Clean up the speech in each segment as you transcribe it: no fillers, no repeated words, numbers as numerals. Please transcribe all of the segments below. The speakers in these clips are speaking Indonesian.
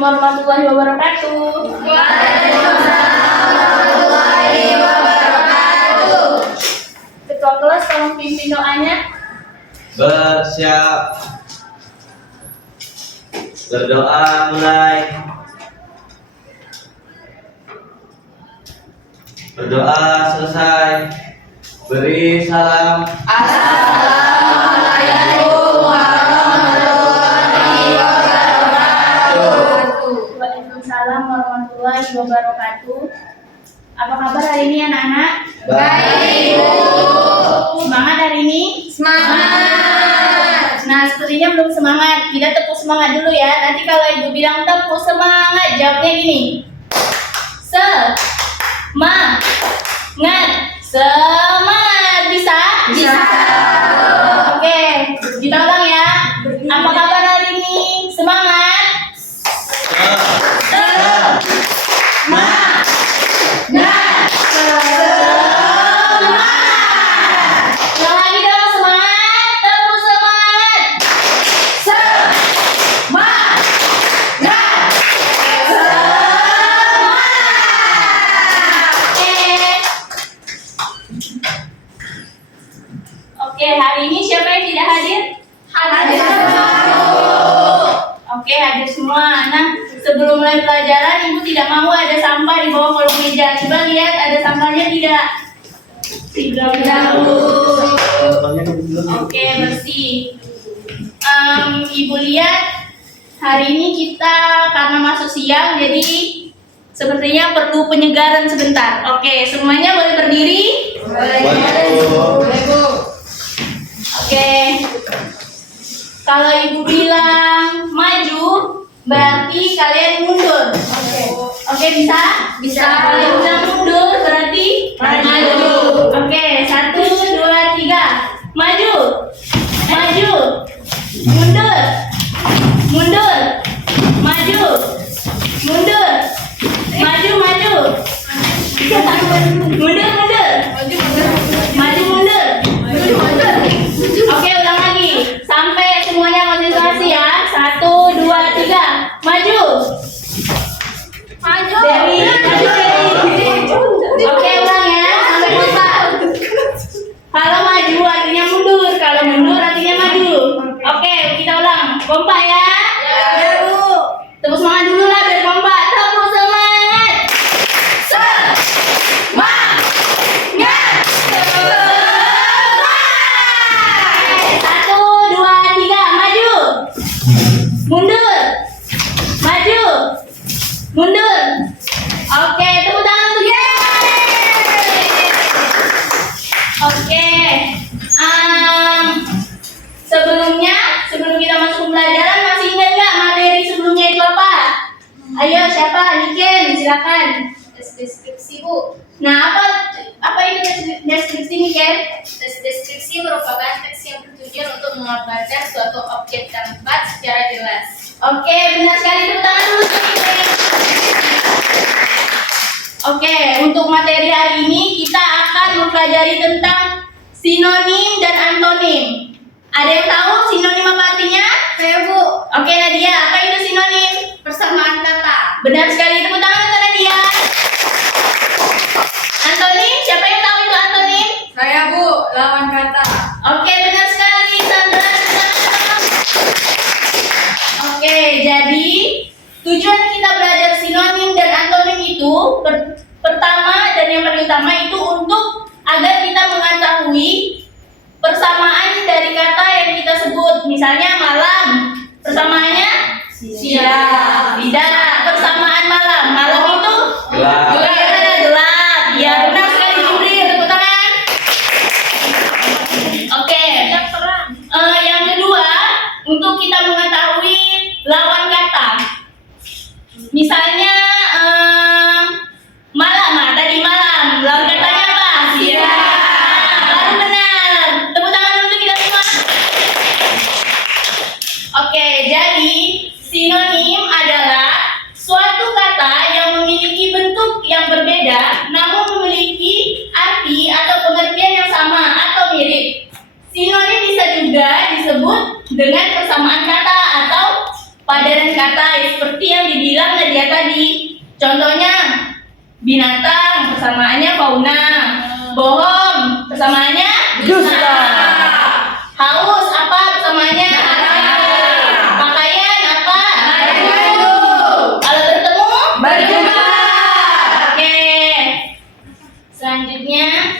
warahmatullahi wabarakatuh. Waalaikumsalam warahmatullahi wabarakatuh. Ketua kelas tolong pimpin doanya. Bersiap. Berdoa mulai. Berdoa selesai. Beri salam. Assalamualaikum warahmatullahi wabarakatuh. Waalaikumsalam warahmatullahi wabarakatuh. Apa kabar hari ini anak-anak? Baik, Bu. Semangat hari ini? Semangat. Nah, sepertinya belum semangat. Kita tepuk semangat dulu ya. Nanti kalau ibu bilang tepuk semangat, jawabnya gini. Semangat. Semangat. Bisa? Bisa. Oke, kita ulang ya. Apa kabar hari ini? Semangat. Ulang lagi dong, semangat. Tepuk semangat. Oke, hari ini siapa yang tidak hadir? Hadir. Oke, hadir semua. Nah, sebelum mulai pelajaran, ibu tidak mau ada sampah di bawah kolong meja. Coba lihat ada sampahnya tidak? Tidak. Oke, bersih. Ibu lihat, hari ini kita karena masuk siang, jadi sepertinya perlu penyegaran sebentar. Oke, semuanya boleh berdiri? Boleh, Bu. Oke. Kalau ibu bilang maju, berarti kalian mundur. Oke, bisa? Bisa. Kalau ibu bilang mundur, berarti Maju. Oke, 1, 2, 3. Maju. Maju. Mundur. Mundur. Maju. Mundur. Maju, maju. Mundur, mundur. Maju, mundur. Oke, ulang lagi. Sampai semuanya konsentrasi ya. 1, 2, 3. Maju. Maju. Dewi, maju Dewi. Oke, ulang ya. Sampai kompak. Kalau maju artinya mundur. Kalau mundur artinya maju. Oke, kita ulang. Kompak ya. Ya, Bu. Tepuk semangat dulu lah biar kompak. Tepuk semangat. Satu, dua, tiga, maju. Mundur. Maju. Mundur. Oke, tepuk tangan untuk Oke. Sebelum kita masuk ke pelajaran, masih ingat nggak materi sebelumnya itu apa? Ayo, siapa? Niken, silakan. Deskripsi, Bu. Nah, apa itu deskripsi Niken? Deskripsi merupakan teks yang bertujuan untuk menggambarkan suatu objek tempat secara jelas. Oke, benar sekali. Tepuk tangan dulu untuk Niken. Oke, untuk materi hari ini kita akan mempelajari tentang sinonim dan antonim. Ada yang tahu sinonim apa artinya? Saya, Bu. Oke, Nadia, apa itu sinonim? Persamaan kata. Benar sekali, tepuk tangan untuk Nadia. Antonim, siapa yang tahu itu antonim? Saya, Bu. Lawan kata. Oke, benar sekali, Sandra. Oke, jadi tujuan kita belajar sinonim dan antonim itu pertama dan yang paling utama itu untuk agar kita mengetahui persamaan dari kata yang kita sebut. Misalnya malam, persamaannya siang. Tidak, persamaan malam. Malam itu Gelap. gelap. Ya, benar sekali Jibril. Tepuk tangan. Oke. Yang kedua, untuk kita mengetahui lawan kata. Misalnya malam, tadi malam. Lawan katanya apa? Siang. Baru benar. Tepuk tangan untuk kita semua. Oke, jadi sinonim adalah suatu kata yang memiliki bentuk yang berbeda namun memiliki arti atau pengertian yang sama atau mirip. Sinonim bisa juga disebut dengan persamaan kata atau padanan kata seperti yang dibilang fauna. Bohong, persamaannya Dusta. Haus, apa persamaannya? Pakaian, apa? Kalau bertemu? Berjumpa. Oke. Selanjutnya,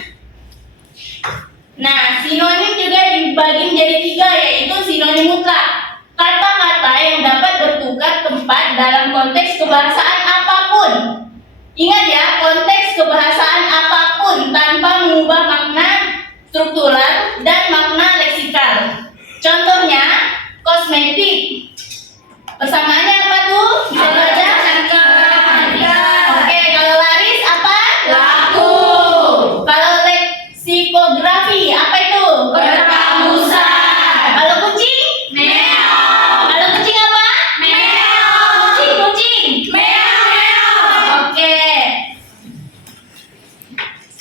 nah, sinonim juga dibagi menjadi 3, yaitu sinonim mutlak. Kata-kata yang dapat bertukar tempat dalam konteks kebahasaan apapun. Ingat ya, konteks kebahasaan apapun tanpa mengubah makna struktural dan makna leksikal. Contohnya, kosmetik. Persamaannya apa tuh? Bisa baca? Oke, kalau laris apa? Laku. Kalau leksikografi apa itu? Perkamusan. Kalau kucing? Meow. Kalau kucing apa? Meow. Kucing. Meow. Oke.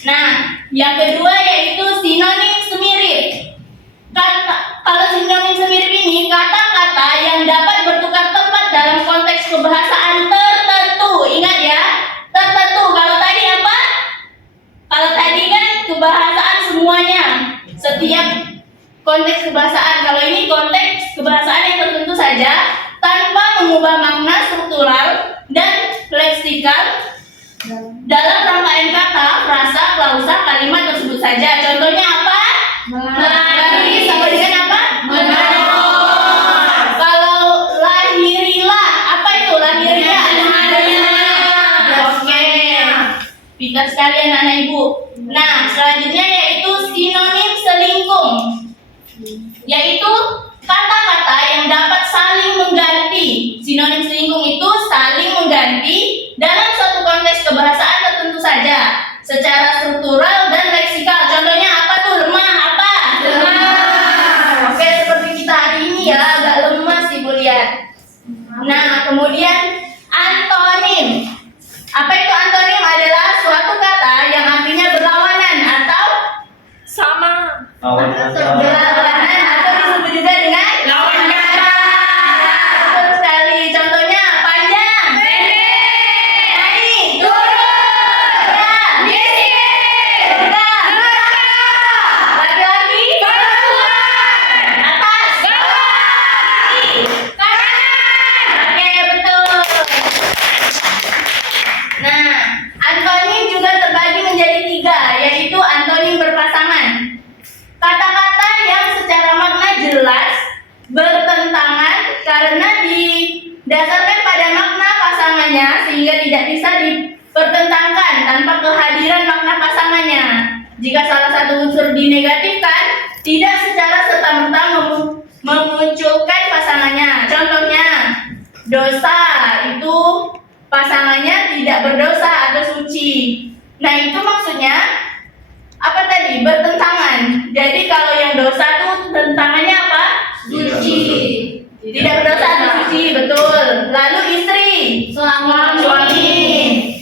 Nah, yang kedua yaitu sinonim semirip. Kalau sinonim semirip ini kata-kata yang dapat bertukar tempat dalam konteks kebahasaan tertentu. Ingat ya, tertentu. Kalau tadi apa? Kalau tadi kan kebahasaan semuanya, setiap konteks kebahasaan. Kalau ini konteks kebahasaan yang tertentu saja, tanpa mengubah makna struktural dan leksikal dalam rangkaian kata, frasa, klausa, kalimat tersebut saja. Contohnya apa? Laris sama dengan apa? Kalau lahirilah, apa itu lahirilah? Oke, pintar sekali anak-anak ibu. Nah, selanjutnya yaitu sinonim selingkung, yaitu kata-kata yang dapat saling mengganti. Sinonim selingkung itu saling mengganti dalam suatu konteks kebahasaan tertentu saja, secara struktural dan leksikal. Contohnya apa tuh? Lemah, apa? Oke, seperti kita hari ini ya, agak lemas sih Bu lihat. Nah, kemudian antonim. Apa itu antonim? Adalah suatu kata yang artinya berlawanan atau Sama. berlawanan atau disebut juga dengan Lawan kata. Betul sekali. Contohnya panjang, naik, rendah, rendah, laki-laki, atas, kiri, kanan. Oke, betul. Nah, antonim juga terbagi menjadi 3, yaitu antonim berpasangan. Kata-kata yang secara makna jelas bertentangan karena didasarkan pada makna pasangannya sehingga tidak bisa dipertentangkan tanpa kehadiran makna pasangannya. Jika salah satu unsur dinegatifkan, tidak secara serta-merta memunculkan pasangannya. Contohnya, dosa itu pasangannya tidak berdosa atau suci. Nah, itu maksudnya apa tadi? Bertentangan. Jadi kalau yang dosa tuh tentangannya apa? Suci. Tidak berdosa atau suci, betul. Lalu istri, suami,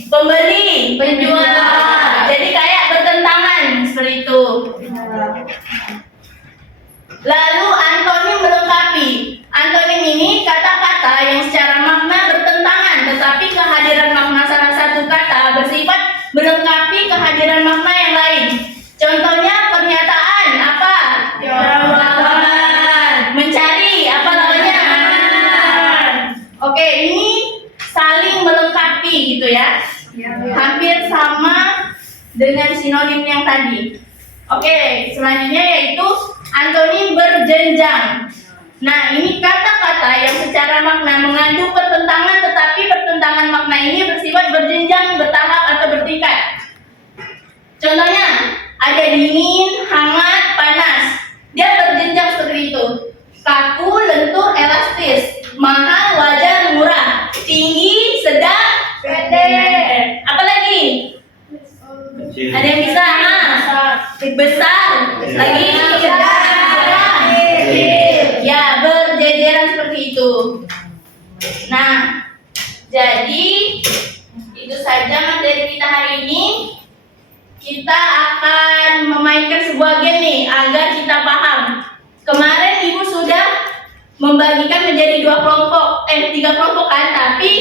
pembeli, penjual. Jadi kayak bertentangan seperti itu. Lalu antonim melengkapi. Antonim ini kata-kata yang secara makna bertentangan, tetapi kehadiran makna salah satu kata bersifat melengkapi kehadiran makna yang lain. Contohnya pernyataan apa? Jawaban. Mencari apa lawannya? Oke, ini saling melengkapi gitu ya. Hampir sama dengan sinonim yang tadi. Oke, selanjutnya yaitu antonim berjenjang. Nah, ini kata-kata yang secara makna mengandung pertentangan, tetapi pertentangan makna ini bersifat berjenjang, bertahap atau bertingkat. Contohnya, ada dingin, hangat, panas. Dia berjenjang seperti itu. Kaku, lentur, elastis. Mahal, wajar, murah. Tinggi, sedang, pendek. Apa lagi? Kecil. Ada yang bisa? Besar. Lagi? Sedang. Ya, berjejeran seperti itu. Nah, jadi itu saja materi kita hari ini. Kita akan memainkan sebuah game nih agar kita paham. Kemarin ibu sudah membagikan menjadi 2 kelompok, 3 kelompok kan, tapi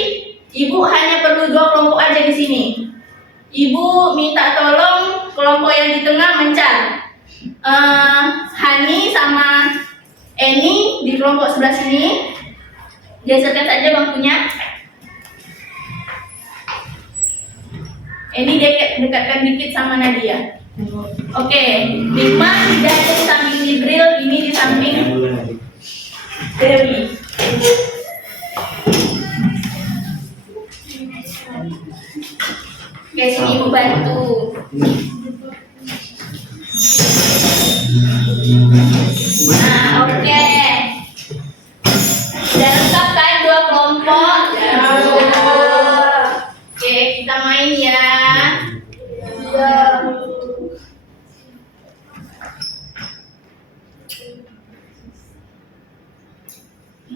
ibu hanya perlu 2 kelompok aja di sini. Ibu minta tolong kelompok yang di tengah mencar. Hani sama Eni di kelompok sebelah sini. Geserkan saja bangkunya. Eni dekatkan dikit sama Nadia. Oke, Hikmah tidak ada di samping Jibril, ini di samping Dewi. Oke, sini Ibu bantu. Nah, oke. Sudah lengkap kan dua kelompok? Oke, kita main ya.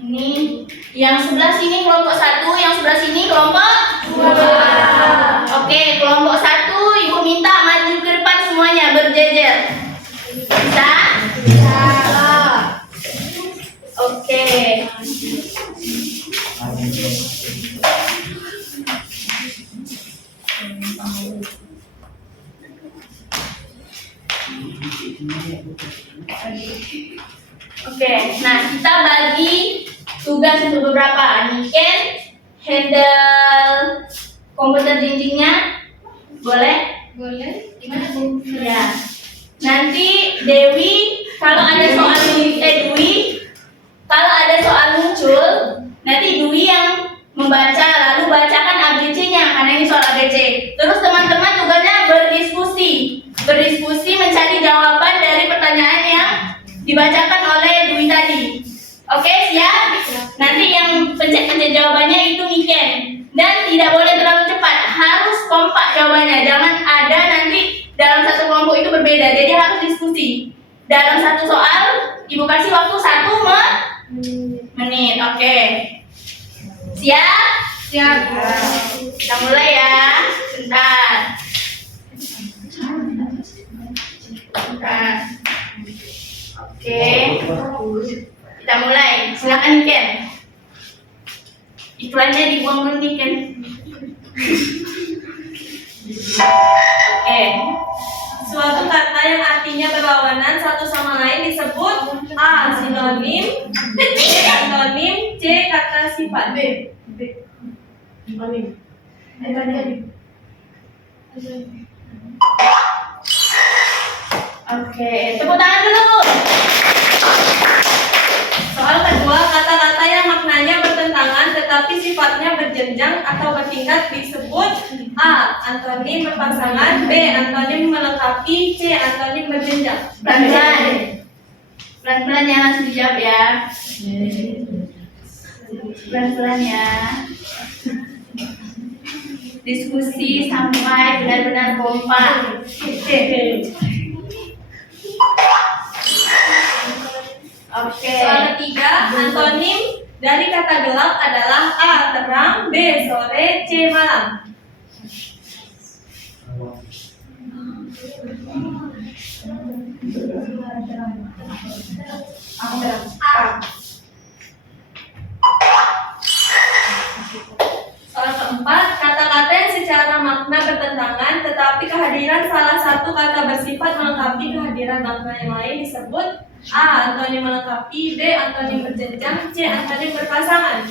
Ini yang sebelah sini kelompok 1, yang sebelah sini kelompok 2. Oke, kelompok 1 Ibu minta maju ke depan semuanya berjejer. Bisa? Bisa. Oke. Oke, nah kita bagi tugas untuk beberapa. Niken handle komputer jinjingnya, boleh? Boleh. Gimana Bu? Ya. Nanti Dewi kalau ada soal Dwi, kalau ada soal muncul, nanti Dwi yang membaca lalu bacakan ABC-nya karena ini soal ABC. Terus teman-teman tugasnya berdiskusi mencari jawaban dari pertanyaan yang dibacakan oleh Dwi tadi. Oke, siap? Nanti yang pencet-pencet jawabannya itu Niken. Dan tidak boleh terlalu cepat, harus kompak jawabannya. Jangan ada nanti dalam satu kelompok itu berbeda, jadi harus diskusi. Dalam satu soal, Ibu kasih waktu 1 menit. Oke. Siap? Siap. Kita mulai ya. Bentar. Oke. Kita mulai. Silakan Ken. Iklannya dibuang dulu nih Ken. Oke. Suatu kata yang artinya berlawanan satu sama lain disebut A. Sinonim, B. Antonim, C. Kata sifat. Oke, tepuk tangan dulu. Soal kedua, kata-kata yang maknanya bertentangan tetapi sifatnya berjenjang atau bertingkat disebut A. Antonim berpasangan, B. Antonim melengkapi, C. Antonim berjenjang. Pelan-pelan. Pelan-pelan ya, langsung dijawab ya. Pelan-pelan ya. Diskusi sampai benar-benar kompak. Oke. Soal ketiga, antonim dari kata gelap adalah A. Terang, B. Sore, C. Malam. Soal keempat, kata-kata yang secara makna bertentangan tetapi kehadiran salah satu kata bersifat melengkapi kehadiran makna yang lain disebut A. Antonim melengkapi, B. Antonim berjenjang, C. Antonim berpasangan.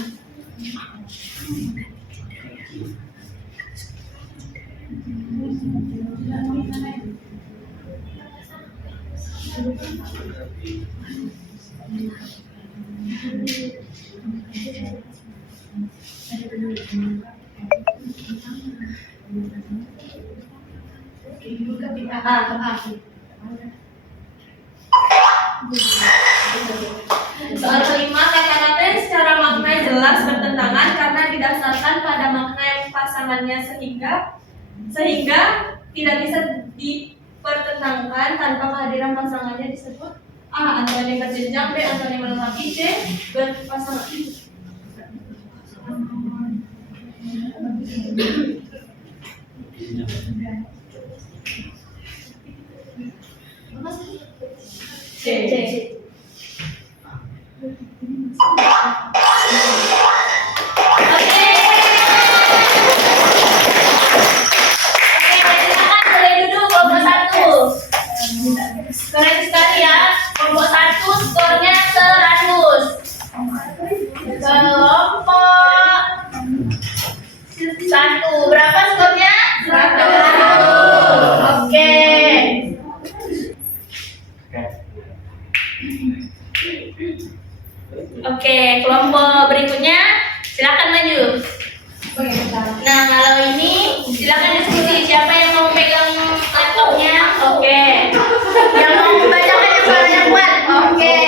Soal kelima, kata-kata yang secara makna jelas bertentangan karena didasarkan pada makna yang pasangannya sehingga tidak bisa dipertentangkan tanpa kehadiran pasangannya disebut A. Antonim berjenjang, B. Antonim melengkapi, C. Berpasangan. C. Oke. Oke, kelompok berikutnya silakan maju. Nah, kalau ini silakan diskusi siapa yang mau pegang laptopnya. Oke. Yang mau membacakan yang suaranya kuat. Oke.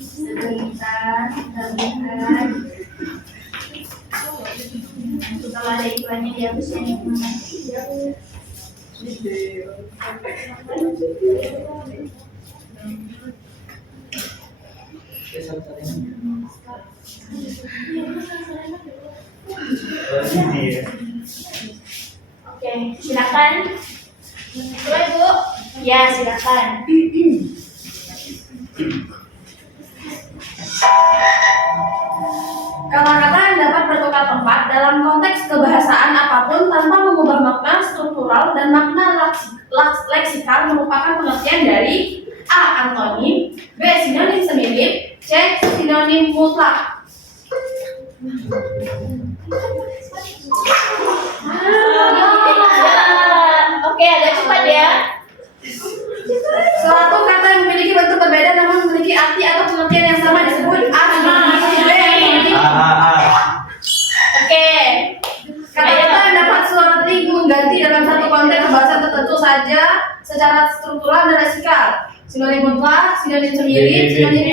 Sebentar, kita lihat. Kalau ada iklannya dihapuskan. Oke, silakan. Coba Ibu. Ya, silakan. Kata-kata yang dapat bertukar tempat dalam konteks kebahasaan apapun tanpa mengubah makna struktural dan makna leksikal merupakan pengertian dari A. Antonim, B. Sinonim semirip, C. Sinonim mutlak. Oke, agak cepat ya. Suatu kata yang memiliki bentuk berbeda namun memiliki arti atau pengertian yang sama disebut A. Sinonim, B. Sinonim. Oke. Kata-kata yang dapat saling mengganti dalam satu konteks bahasa tertentu saja secara struktural dan leksikal. Sinonim mutlak, sinonim semirip, sinonim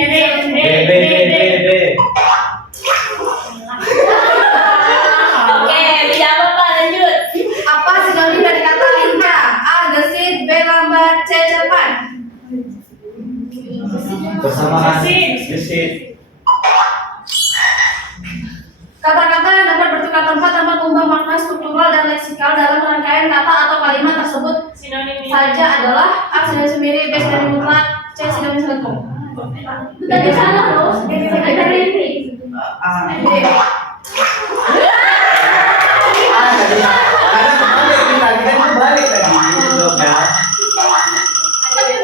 Oke, tidak apa-apa, lanjut. Apa sinonim dari kata lincah? A. Gesit, B. Lambat, C. Cepat. Bersamaan. Gesit. Kata-kata yang dapat bertukar tempat tanpa mengubah makna struktural dan leksikal dalam rangkaian kata atau kalimat tersebut Sinonim saja adalah A. Sinonim semirip, B. Sinonim mutlak, C. Sinonim selengkap. Tadi salah loh.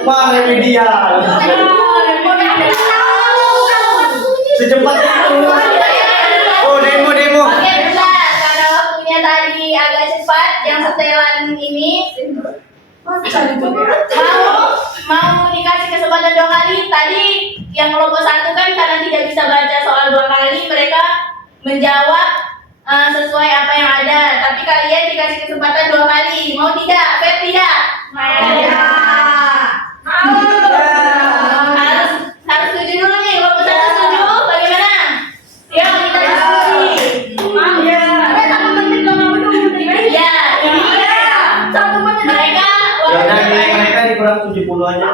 Wah, remedial. Secepat itu. Oh, demo. Oke, bentar. Karena waktunya tadi agak cepat, yang setelan ini mau dikasih kesempatan 2 kali. Tadi yang kelompok 1 kan karena tidak bisa baca soal 2 kali, mereka menjawab sesuai apa yang ada. Tapi kalian dikasih kesempatan 2 kali. Mau tidak? Fair tidak? Harus setuju dulu nih. Kelompok 1 setuju? Bagaimana? Ya, kita diskusi. Ya, ini mereka Mereka dikurang 70 aja.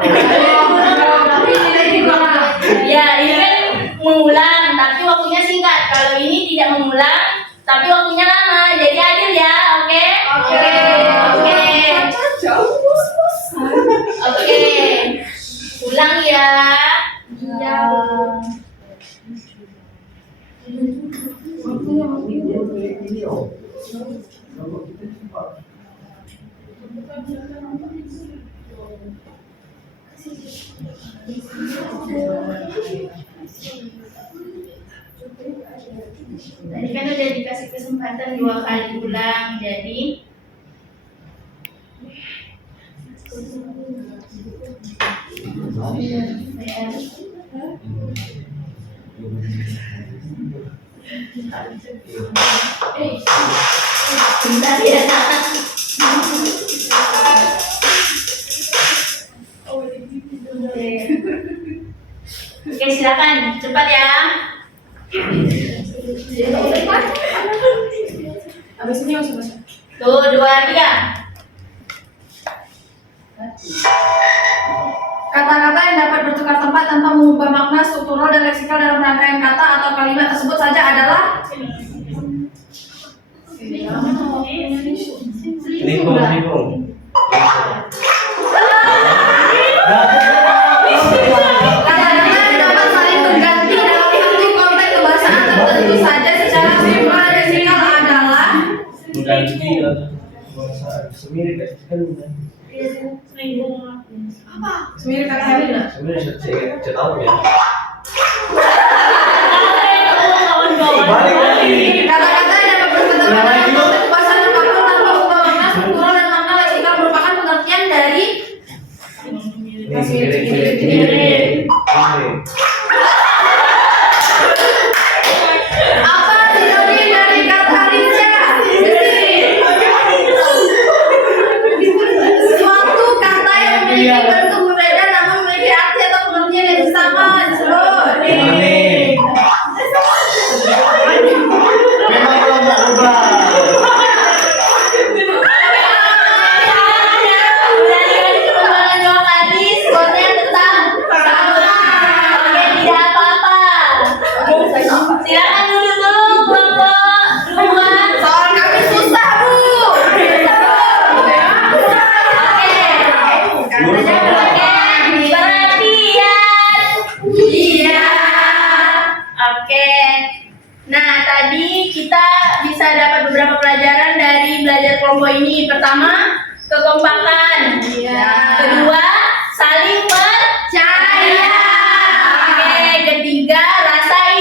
ya, ini kan mengulang, tapi waktunya singkat. Kalau ini tidak mengulang, tapi waktunya lama. Jadi adil ya, oke? Oke. Ulang ya. Tadi kan udah dikasih kesempatan 2 kali ulang, jadi bentar ya. Oke, silakan cepat ya. Habis ini masuk. Tuh, 2, 3. Kata-kata yang dapat bertukar tempat tanpa mengubah makna struktural dan leksikal dalam rangkaian kata atau kalimat tersebut saja adalah Nikung. kata-kata yang dapat saling berganti dalam satu konteks kebahasaan tertentu saja secara struktural dan leksikal adalah Mengganti semirip kan. semirip kata Herina. Sebenarnya saya tahu ya. Kawan-kawan. Balik lagi. Kata-kata yang dapat bertukar tempat dalam konteks kebahasaan apapun tanpa mengubah makna struktural dan makna leksikal merupakan pengertian dari Sini. Apa sinonim dari kata rica? Suatu kata yang memiliki bentuk berbeda namun memiliki arti atau pengertian yang sama disebut. Sinonim. Memang kelompok ubah. Perkembangan jawab tadi skornya tetap sama. Oke, tidak apa-apa. Silakan duduk dulu kelompok dua. Soal kami susah, Bu. Perhatian. Iya. Oke. Nah, tadi kita bisa dapat beberapa pelajaran dari belajar kelompok ini. Pertama, kekompakan. Iya. Kedua, saling percaya. Oke, ketiga, rasa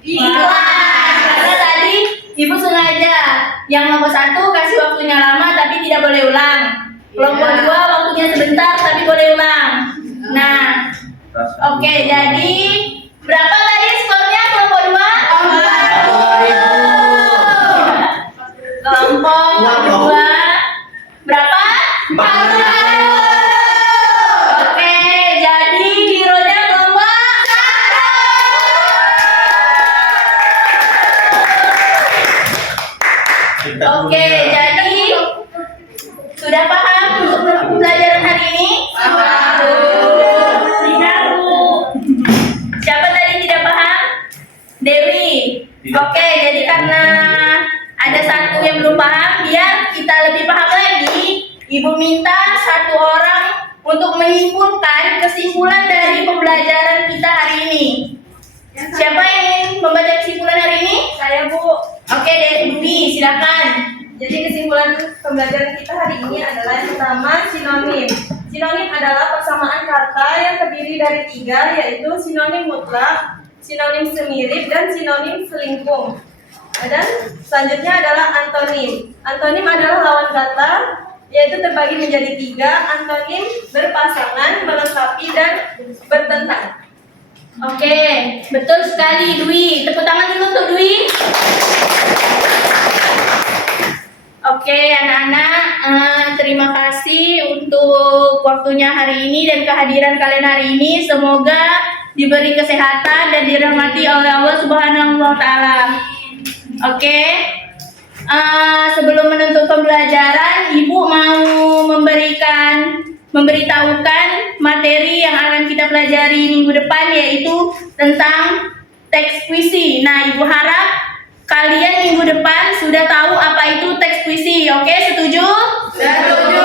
ikhlas. Karena tadi Ibu sengaja yang nomor 1 kasih waktunya lama tapi tidak boleh ulang. Kelompok 2 waktunya sebentar tapi boleh ulang. Nah, oke, jadi berapa tadi skornya kelompok 2? Kelompok 2 berapa? 40. Oke, jadi hero-nya kelompok 1. Oke, jadi sudah paham untuk pembelajaran hari ini? Tidak, Bu. Siapa tadi tidak paham? Dewi. Oke, jadi karena ada satu yang belum paham, biar kita lebih paham lagi, Ibu minta satu orang untuk menyimpulkan kesimpulan dari pembelajaran kita hari ini. Siapa yang ingin membaca kesimpulan hari ini? Saya, Bu. Oke, Dewi, silakan. Jadi kesimpulan pembelajaran kita hari ini adalah yang pertama, sinonim. Sinonim adalah persamaan kata yang terdiri dari 3, yaitu sinonim mutlak, sinonim semirip, dan sinonim selingkuh. Dan selanjutnya adalah antonim. Antonim adalah lawan kata, yaitu terbagi menjadi 3, antonim berpasangan, melengkapi, dan bertentang. Oke, betul sekali Dwi. Tepuk tangan dulu untuk Dwi. Oke, anak-anak, terima kasih untuk waktunya hari ini dan kehadiran kalian hari ini. Semoga diberi kesehatan dan dirahmati oleh Allah Subhanahu wa Ta'ala. Oke, sebelum menutup pembelajaran, Ibu mau memberitahukan materi yang akan kita pelajari minggu depan, yaitu tentang teks puisi. Nah, Ibu harap kalian minggu depan sudah tahu apa itu teks puisi. Oke, setuju? Setuju.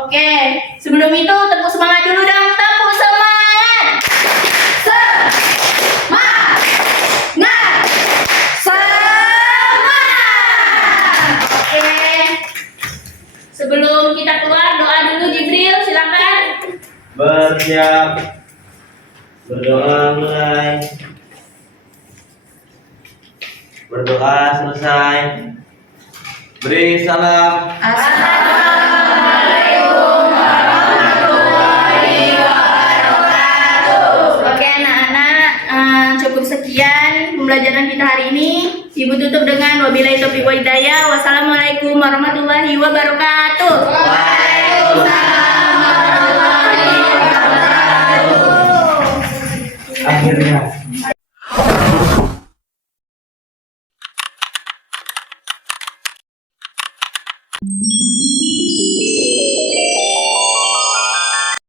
Oke, sebelum itu tepuk semangat dulu dong. Tepuk semangat. Oke. Sebelum kita keluar, doa dulu Jibril, silakan. Bersiap. Berdoa mulai. Berdoa selesai. Beri salam. Assalamualaikum warahmatullahi wabarakatuh. Oke anak-anak, cukup sekian pembelajaran kita hari ini. Ibu tutup dengan wabillahi taufiq wal hidayah. Wassalamualaikum warahmatullahi wabarakatuh. Waalaikumsalam warahmatullahi wabarakatuh. Akhirnya.